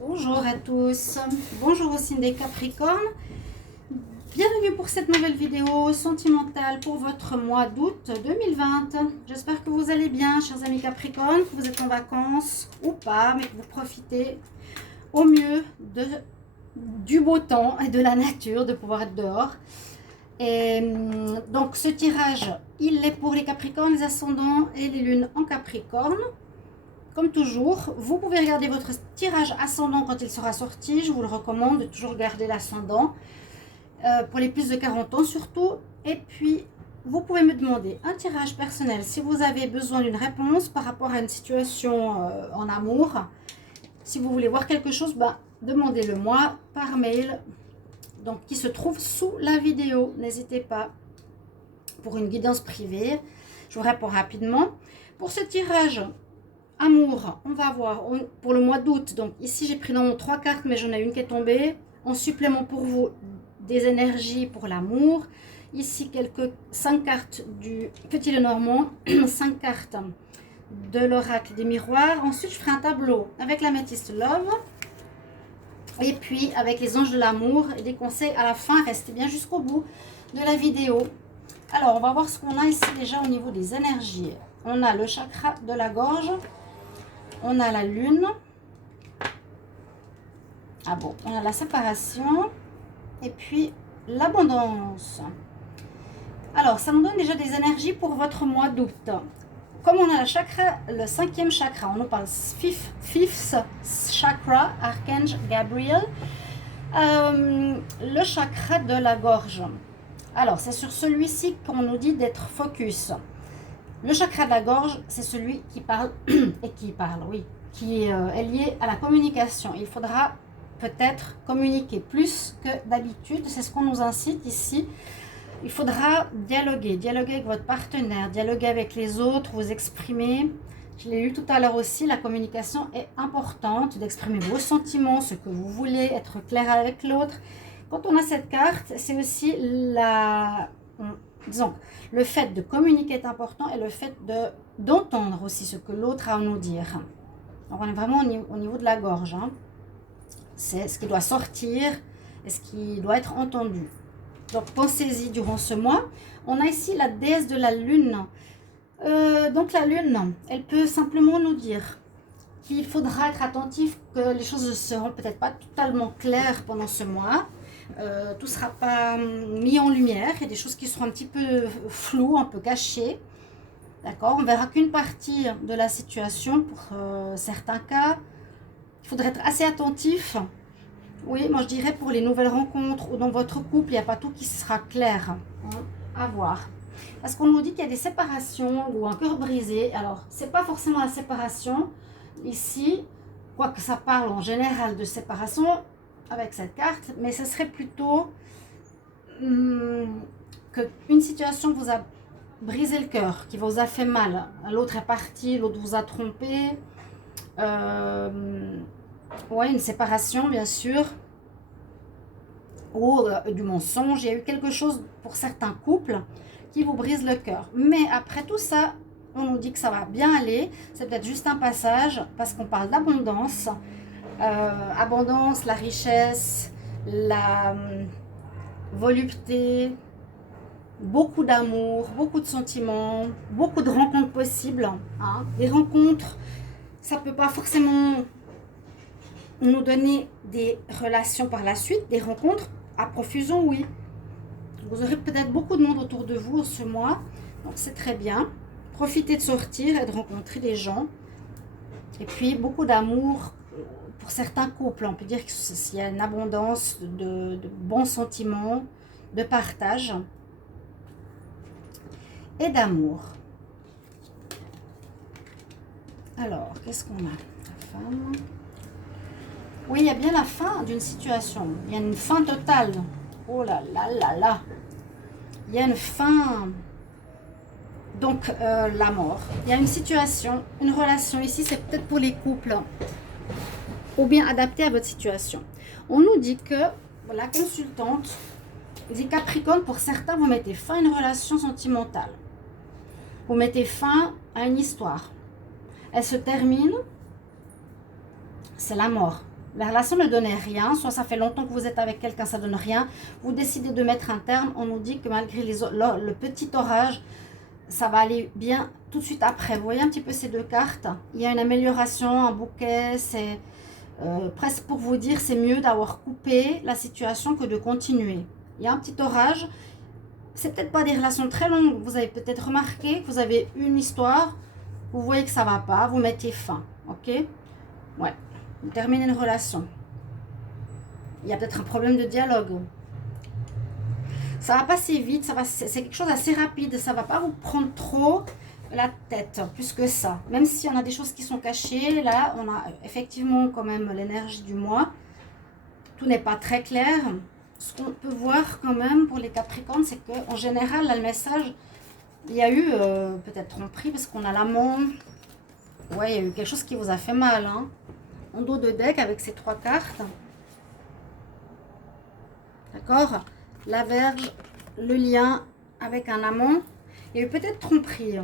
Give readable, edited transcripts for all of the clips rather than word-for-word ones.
Bonjour à tous, bonjour au signe des Capricornes, bienvenue pour cette nouvelle vidéo sentimentale pour votre mois d'août 2020. J'espère que vous allez bien, chers amis Capricornes, que vous êtes en vacances ou pas, mais que vous profitez au mieux du beau temps et de la nature, de pouvoir être dehors. Et donc ce tirage, il est pour les Capricornes, les ascendants et les lunes en Capricorne. Comme toujours, vous pouvez regarder votre tirage ascendant quand il sera sorti. Je vous le recommande de toujours garder l'ascendant, pour les plus de 40 ans surtout. Et puis, vous pouvez me demander un tirage personnel si vous avez besoin d'une réponse par rapport à une situation en amour. Si vous voulez voir quelque chose, demandez-le moi par mail, donc qui se trouve sous la vidéo. N'hésitez pas pour une guidance privée. Je vous réponds rapidement. Pour ce tirage amour, on va voir pour le mois d'août. Donc ici j'ai pris dans 3 cartes, mais j'en ai une qui est tombée. En supplément pour vous, des énergies pour l'amour. Ici 5 cartes du Petit Lenormand, 5 cartes de l'oracle des miroirs. Ensuite je ferai un tableau avec l'améthyste Love. Et puis avec les anges de l'amour et des conseils à la fin. Restez bien jusqu'au bout de la vidéo. Alors on va voir ce qu'on a ici déjà au niveau des énergies. On a le chakra de la gorge. On a la lune. Ah bon, on a la séparation. Et puis l'abondance. Alors, ça nous donne déjà des énergies pour votre mois d'août. Comme on a le chakra, le 5e chakra, on nous parle fifth chakra, archange Gabriel. Le chakra de la gorge. Alors, c'est sur celui-ci qu'on nous dit d'être focus. Le chakra de la gorge, c'est celui qui parle qui est lié à la communication. Il faudra peut-être communiquer plus que d'habitude. C'est ce qu'on nous incite ici. Il faudra dialoguer avec votre partenaire, dialoguer avec les autres, vous exprimer. Je l'ai lu tout à l'heure aussi, la communication est importante, d'exprimer vos sentiments, ce que vous voulez, être clair avec l'autre. Quand on a cette carte, c'est aussi disons, le fait de communiquer est important et le fait d'entendre aussi ce que l'autre a à nous dire. Donc on est vraiment au niveau de la gorge. C'est ce qui doit sortir et ce qui doit être entendu. Donc pensez-y durant ce mois. On a ici la déesse de la lune. Donc la lune, elle peut simplement nous dire qu'il faudra être attentif, que les choses ne seront peut-être pas totalement claires pendant ce mois. Tout ne sera pas mis en lumière. Il y a des choses qui seront un petit peu floues, un peu cachées. D'accord, on verra qu'une partie de la situation pour certains cas. Il faudrait être assez attentif. Oui, moi je dirais pour les nouvelles rencontres ou dans votre couple, il n'y a pas tout qui sera clair. À voir. Parce qu'on nous dit qu'il y a des séparations ou un cœur brisé. Alors, ce n'est pas forcément la séparation. Ici, quoique ça parle en général de séparation avec cette carte, mais ce serait plutôt qu'une situation vous a brisé le cœur, qui vous a fait mal. L'autre est parti, l'autre vous a trompé. Ouais, une séparation, bien sûr. Ou du mensonge. Il y a eu quelque chose pour certains couples qui vous brise le cœur. Mais après tout ça, on nous dit que ça va bien aller. C'est peut-être juste un passage parce qu'on parle d'abondance. Abondance, la richesse, la volupté, beaucoup d'amour, beaucoup de sentiments, beaucoup de rencontres possibles. Des rencontres, ça ne peut pas forcément nous donner des relations par la suite, des rencontres à profusion, oui. Vous aurez peut-être beaucoup de monde autour de vous ce mois, donc c'est très bien. Profitez de sortir et de rencontrer des gens. Et puis beaucoup d'amour pour certains couples. On peut dire qu'il y a une abondance de bons sentiments, de partage et d'amour. Alors, qu'est-ce qu'on a? La femme. Oui, il y a bien la fin d'une situation. Il y a une fin totale. Oh là là là là. Il y a une fin. Donc, la mort. Il y a une situation, une relation. Ici, c'est peut-être pour les couples. Ou bien adapté à votre situation. On nous dit que la consultante dit Capricorne, pour certains, vous mettez fin à une relation sentimentale. Vous mettez fin à une histoire. Elle se termine. C'est la mort. La relation ne donnait rien, soit ça fait longtemps que vous êtes avec quelqu'un, ça donne rien. Vous décidez de mettre un terme, on nous dit que malgré le petit orage, ça va aller bien tout de suite après. Vous voyez un petit peu ces deux cartes. Il y a une amélioration, un bouquet. C'est presque pour vous dire c'est mieux d'avoir coupé la situation que de continuer. Il y a un petit orage. C'est peut-être pas des relations très longues. Vous avez peut-être remarqué que vous avez une histoire. Vous voyez que ça va pas. Vous mettez fin. Ok? Ouais. Vous terminez une relation. Il y a peut-être un problème de dialogue. Ça va passer vite, c'est quelque chose d'assez rapide, ça va pas vous prendre trop la tête, plus que ça. Même s'il y en a des choses qui sont cachées, là, on a effectivement quand même l'énergie du mois. Tout n'est pas très clair. Ce qu'on peut voir quand même pour les Capricornes, c'est qu'en général, là, le message, il y a eu peut-être tromperie, parce qu'on a l'amant. Ouais, il y a eu quelque chose qui vous a fait mal, hein. En dos de deck, avec ces trois cartes. D'accord ? La Vierge, le lien avec un amant. Il y a eu peut-être tromperie.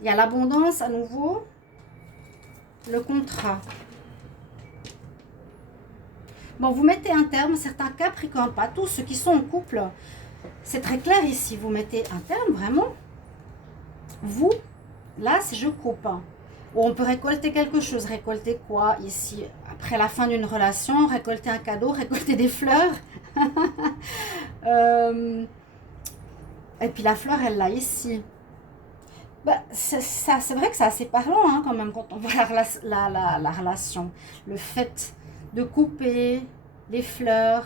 Il y a l'abondance à nouveau. Le contrat. Bon, vous mettez un terme. Certains Capricornes, pas tous, ceux qui sont en couple. C'est très clair ici. Vous mettez un terme, vraiment. Vous, là, c'est je coupe. Ou on peut récolter quelque chose. Récolter quoi ici? Après la fin d'une relation, récolter un cadeau, récolter des fleurs. Et puis la fleur, elle l'a ici. Bah, c'est vrai que c'est assez parlant hein, quand même quand on voit la relation. Le fait de couper les fleurs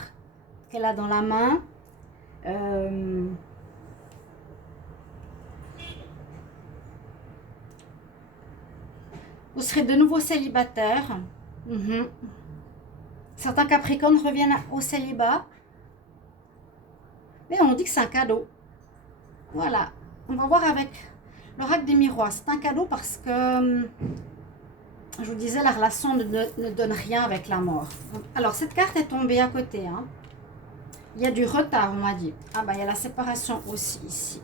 qu'elle a dans la main. Vous serez de nouveau célibataire. Certains Capricornes reviennent au célibat. Mais on dit que c'est un cadeau. Voilà. On va voir avec l'oracle des miroirs. C'est un cadeau parce que, je vous disais, la relation ne donne rien avec la mort. Alors, cette carte est tombée à côté. Hein. Il y a du retard, on m'a dit. Ah, bah, il y a la séparation aussi ici.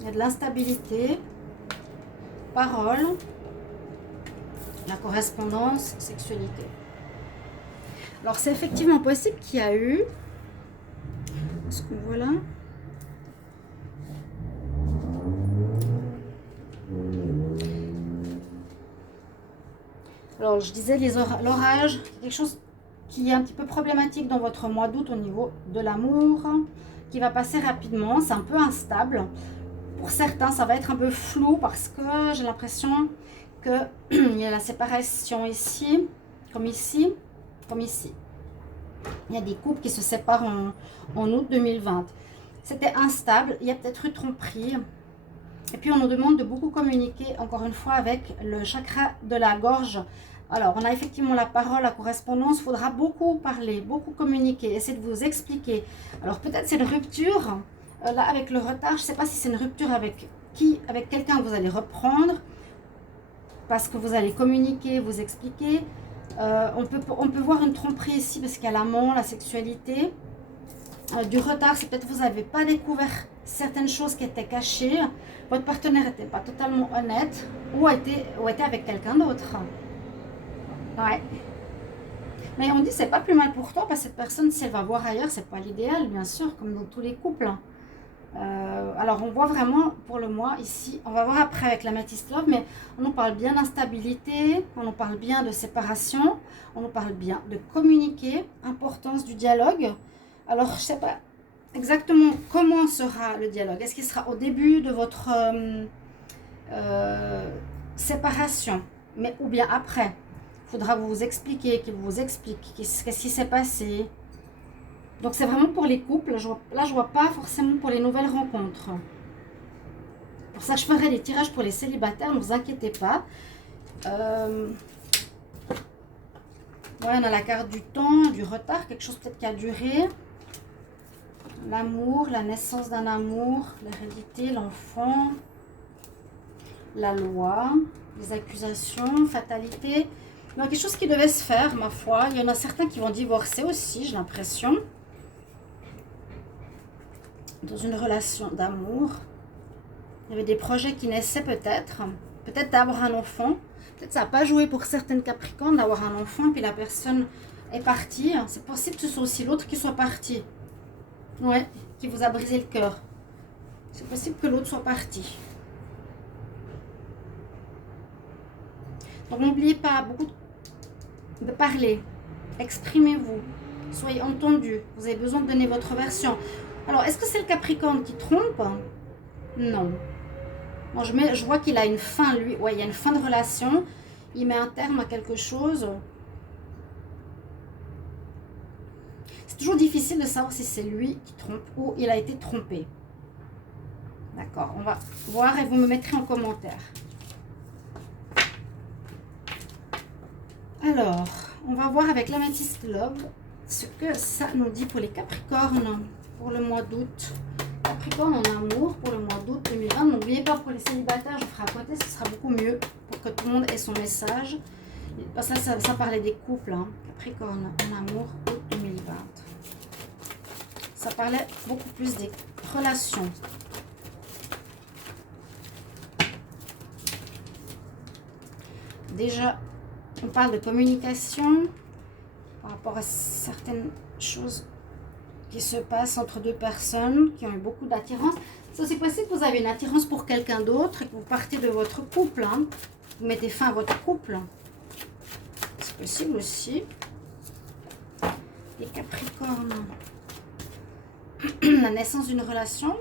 Il y a de l'instabilité. Parole. La correspondance, sexualité. Alors, c'est effectivement possible qu'il y a eu... Est-ce qu'on voit là? Alors, je disais, l'orage, quelque chose qui est un petit peu problématique dans votre mois d'août au niveau de l'amour, qui va passer rapidement. C'est un peu instable. Pour certains, ça va être un peu flou parce que j'ai l'impression qu'il y a la séparation ici, comme ici, comme ici. Il y a des couples qui se séparent en août 2020. C'était instable. Il y a peut-être eu tromperie. Et puis, on nous demande de beaucoup communiquer, encore une fois, avec le chakra de la gorge. Alors, on a effectivement la parole, la correspondance. Il faudra beaucoup parler, beaucoup communiquer, essayer de vous expliquer. Alors, peut-être c'est une rupture. Là, avec le retard, je ne sais pas si c'est une rupture avec qui, avec quelqu'un que vous allez reprendre. Parce que vous allez communiquer, vous expliquer. On peut voir une tromperie ici parce qu'il y a l'amant, la sexualité. Du retard, c'est peut-être que vous n'avez pas découvert certaines choses qui étaient cachées. Votre partenaire n'était pas totalement honnête ou était avec quelqu'un d'autre. Ouais. Mais on dit c'est pas plus mal pour toi parce que cette personne, si elle va voir ailleurs, c'est pas l'idéal, bien sûr, comme dans tous les couples. Alors on voit vraiment pour le mois ici, on va voir après avec la Métis Love, mais on nous parle bien d'instabilité, on nous parle bien de séparation, on nous parle bien de communiquer, importance du dialogue. Alors je sais pas exactement comment sera le dialogue. Est-ce qu'il sera au début de votre séparation, mais ou bien après? Il faudra vous expliquer, qu'il vous explique qu'est-ce qui s'est passé. Donc c'est vraiment pour les couples. Là, je vois pas forcément pour les nouvelles rencontres. Pour ça, je ferai des tirages pour les célibataires, ne vous inquiétez pas. Ouais, on a la carte du temps, du retard, quelque chose peut-être qui a duré. L'amour, la naissance d'un amour, l'hérédité, l'enfant, la loi, les accusations, fatalité. Donc, quelque chose qui devait se faire, ma foi. Il y en a certains qui vont divorcer aussi, j'ai l'impression. Dans une relation d'amour. Il y avait des projets qui naissaient peut-être. Peut-être d'avoir un enfant. Peut-être ça n'a pas joué pour certaines Capricornes d'avoir un enfant, puis la personne est partie. C'est possible que ce soit aussi l'autre qui soit parti. Ouais, qui vous a brisé le cœur. C'est possible que l'autre soit parti. Donc n'oubliez pas beaucoup de parler. Exprimez-vous. Soyez entendu. Vous avez besoin de donner votre version. Alors, est-ce que c'est le Capricorne qui trompe? Non. Bon, je vois qu'il a une fin, lui. Ouais, il y a une fin de relation. Il met un terme à quelque chose. C'est toujours difficile de savoir si c'est lui qui trompe ou il a été trompé. D'accord, on va voir et vous me mettrez en commentaire. Alors, on va voir avec l'Amethyst Love ce que ça nous dit pour les Capricornes pour le mois d'août. Capricorne en amour pour le mois d'août 2020. N'oubliez pas, pour les célibataires, je ferai à côté, ce sera beaucoup mieux pour que tout le monde ait son message. Ça parlait des couples, hein. Capricorne en amour août 2020. Ça parlait beaucoup plus des relations. Déjà, on parle de communication par rapport à certaines choses qui se passent entre deux personnes qui ont eu beaucoup d'attirance. C'est aussi possible que vous avez une attirance pour quelqu'un d'autre et que vous partez de votre couple. Hein. Vous mettez fin à votre couple. C'est possible aussi. Les Capricornes. La naissance d'une relation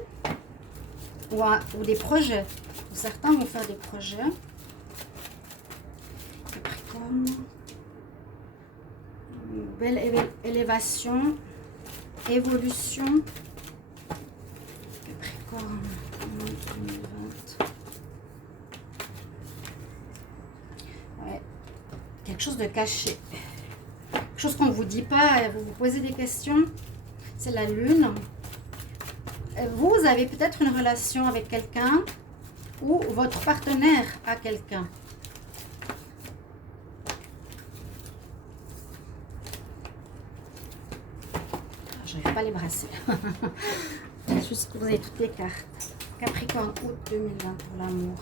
ou des projets. Certains vont faire des projets. Capricorne. Une belle élévation. Évolution. Capricorne. 2020. Ouais. Quelque chose de caché. Quelque chose qu'on ne vous dit pas. Vous vous posez des questions. C'est la lune. Vous avez peut-être une relation avec quelqu'un ou votre partenaire a quelqu'un. Je n'arrive pas à les brasser. Juste que vous avez toutes les cartes. Capricorne, août 2020 pour l'amour.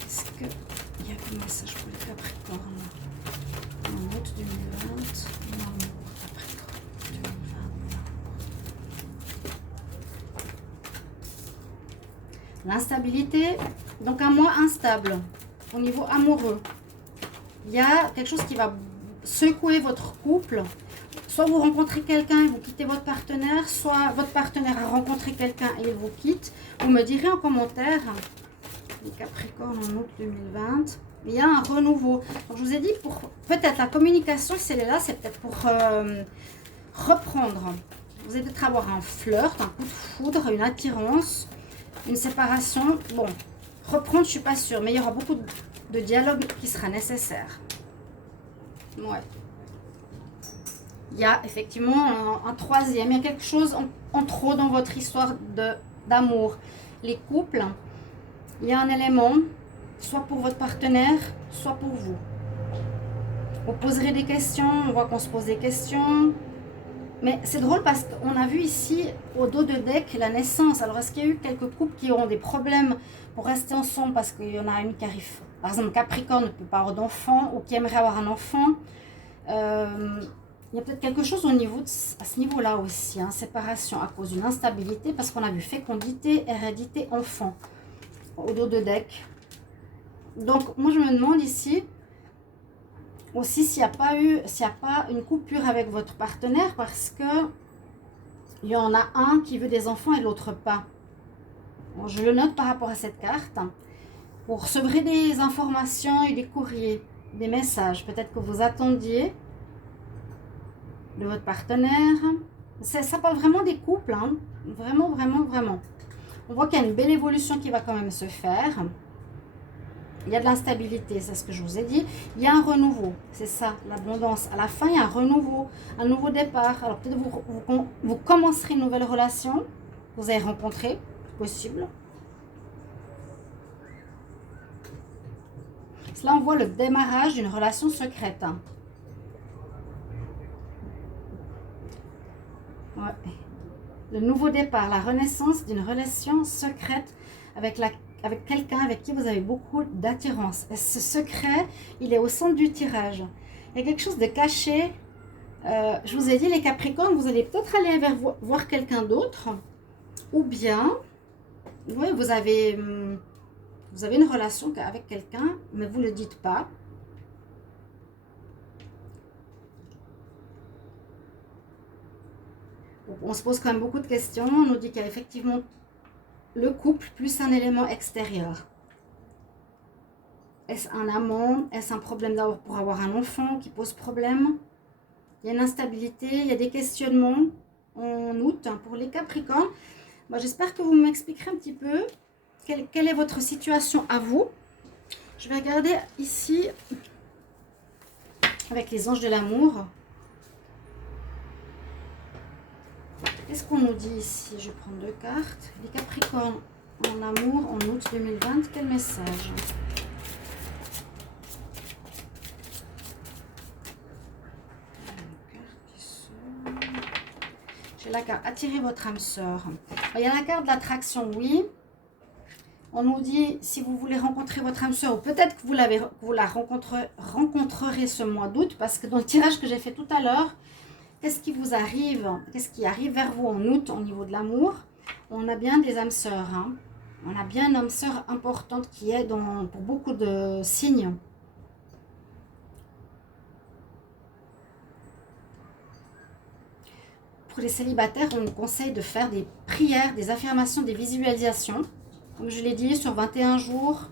Est-ce qu'il y a un message pour les Capricornes? En août 2020, l'amour. L'instabilité, donc un mois instable au niveau amoureux. Il y a quelque chose qui va secouer votre couple. Soit vous rencontrez quelqu'un et vous quittez votre partenaire, soit votre partenaire a rencontré quelqu'un et il vous quitte. Vous me direz en commentaire, les Capricornes en août 2020, il y a un renouveau. Donc, je vous ai dit, pour peut-être la communication, si elle est là, c'est peut-être pour reprendre. Vous allez peut-être avoir un flirt, un coup de foudre, une attirance. Une séparation, bon, reprendre, je suis pas sûre, mais il y aura beaucoup de dialogue qui sera nécessaire. Ouais. Il y a effectivement un troisième, il y a quelque chose en trop dans votre histoire d'amour. Les couples, il y a un élément, soit pour votre partenaire, soit pour vous. Vous poserez des questions, on voit qu'on se pose des questions. Mais c'est drôle parce qu'on a vu ici, au dos de deck, la naissance. Alors, est-ce qu'il y a eu quelques couples qui ont des problèmes pour rester ensemble parce qu'il y en a une qui arrive, par exemple, Capricorne ne peut pas avoir d'enfant ou qui aimerait avoir un enfant. Il y a peut-être quelque chose au niveau à ce niveau-là aussi, hein, séparation à cause d'une instabilité parce qu'on a vu fécondité, hérédité, enfant au dos de deck. Donc, moi, je me demande ici aussi s'il n'y a pas une coupure avec votre partenaire parce que il y en a un qui veut des enfants et l'autre pas. Bon, je le note par rapport à cette carte. Vous recevrez des informations et des courriers, des messages. Peut-être que vous attendiez de votre partenaire. Ça parle vraiment des couples. Hein. Vraiment, vraiment, vraiment. On voit qu'il y a une belle évolution qui va quand même se faire. Il y a de l'instabilité, c'est ce que je vous ai dit. Il y a un renouveau, c'est ça, l'abondance. À la fin, il y a un renouveau, un nouveau départ. Alors peut-être vous commencerez une nouvelle relation, vous avez rencontré, possible. Là, on voit le démarrage d'une relation secrète. Hein. Ouais. Le nouveau départ, la renaissance d'une relation secrète avec avec quelqu'un avec qui vous avez beaucoup d'attirance. Et ce secret, il est au centre du tirage. Il y a quelque chose de caché. Je vous ai dit, les Capricornes, vous allez peut-être aller voir quelqu'un d'autre. Ou bien, ouais, vous avez une relation avec quelqu'un, mais vous ne le dites pas. On se pose quand même beaucoup de questions. On nous dit qu'il y a effectivement le couple plus un élément extérieur. Est-ce un amant? Est-ce un problème pour avoir un enfant qui pose problème? Il y a une instabilité, il y a des questionnements en août pour les Capricornes. Bon, j'espère que vous m'expliquerez un petit peu quelle est votre situation à vous. Je vais regarder ici avec les anges de l'amour. Qu'est-ce qu'on nous dit ici? Je vais prendre 2 cartes. Les Capricornes en amour en août 2020, quel message? J'ai la carte attirer votre âme sœur. Il y a la carte de l'attraction, oui. On nous dit si vous voulez rencontrer votre âme sœur, ou peut-être que vous la rencontrerez ce mois d'août, parce que dans le tirage que j'ai fait tout à l'heure, qu'est-ce qui vous arrive? Qu'est-ce qui arrive vers vous en août au niveau de l'amour? On a bien des âmes sœurs. Hein. On a bien une âme sœur importante qui est pour beaucoup de signes. Pour les célibataires, on conseille de faire des prières, des affirmations, des visualisations. Comme je l'ai dit, sur 21 jours,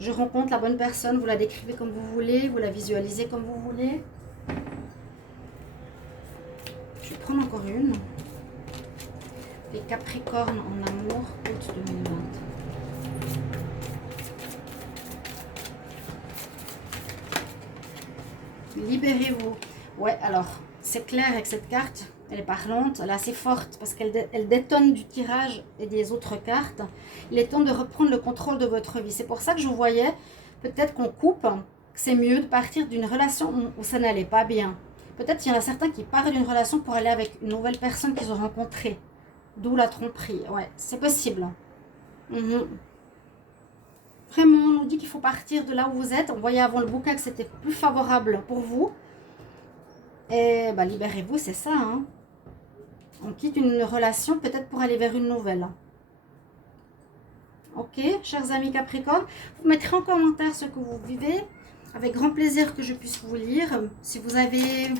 je rencontre la bonne personne. Vous la décrivez comme vous voulez, vous la visualisez comme vous voulez. Je vais prendre encore une. Les Capricornes en amour, août 2020. Libérez-vous. Ouais, alors, c'est clair avec cette carte. Elle est parlante, elle est assez forte parce qu'elle détonne du tirage et des autres cartes. Il est temps de reprendre le contrôle de votre vie. C'est pour ça que je voyais, peut-être qu'on coupe, que c'est mieux de partir d'une relation où ça n'allait pas bien. Peut-être qu'il y en a certains qui partent d'une relation pour aller avec une nouvelle personne qu'ils ont rencontrée. D'où la tromperie. Ouais, c'est possible. Vraiment, on nous dit qu'il faut partir de là où vous êtes. On voyait avant le bouquin que c'était plus favorable pour vous. Et bah, libérez-vous, c'est ça. Hein. On quitte une relation peut-être pour aller vers une nouvelle. Ok, chers amis Capricorne, vous mettrez en commentaire ce que vous vivez. Avec grand plaisir que je puisse vous lire. Si vous avez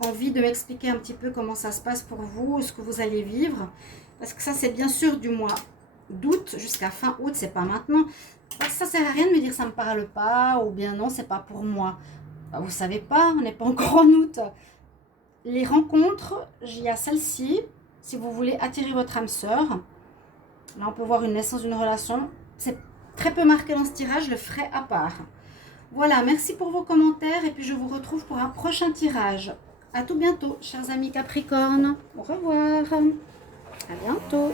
envie de m'expliquer un petit peu comment ça se passe pour vous, ce que vous allez vivre. Parce que ça, c'est bien sûr du mois d'août jusqu'à fin août, c'est pas maintenant. Parce que ça sert à rien de me dire ça me parle pas ou bien non, c'est pas pour moi. Bah, vous savez pas, on n'est pas encore en août. Les rencontres, il y a celle-ci, si vous voulez attirer votre âme sœur. Là, on peut voir une naissance d'une relation. C'est très peu marqué dans ce tirage, je le ferai à part. Voilà, merci pour vos commentaires et puis je vous retrouve pour un prochain tirage. À tout bientôt, chers amis Capricornes. Au revoir. À bientôt.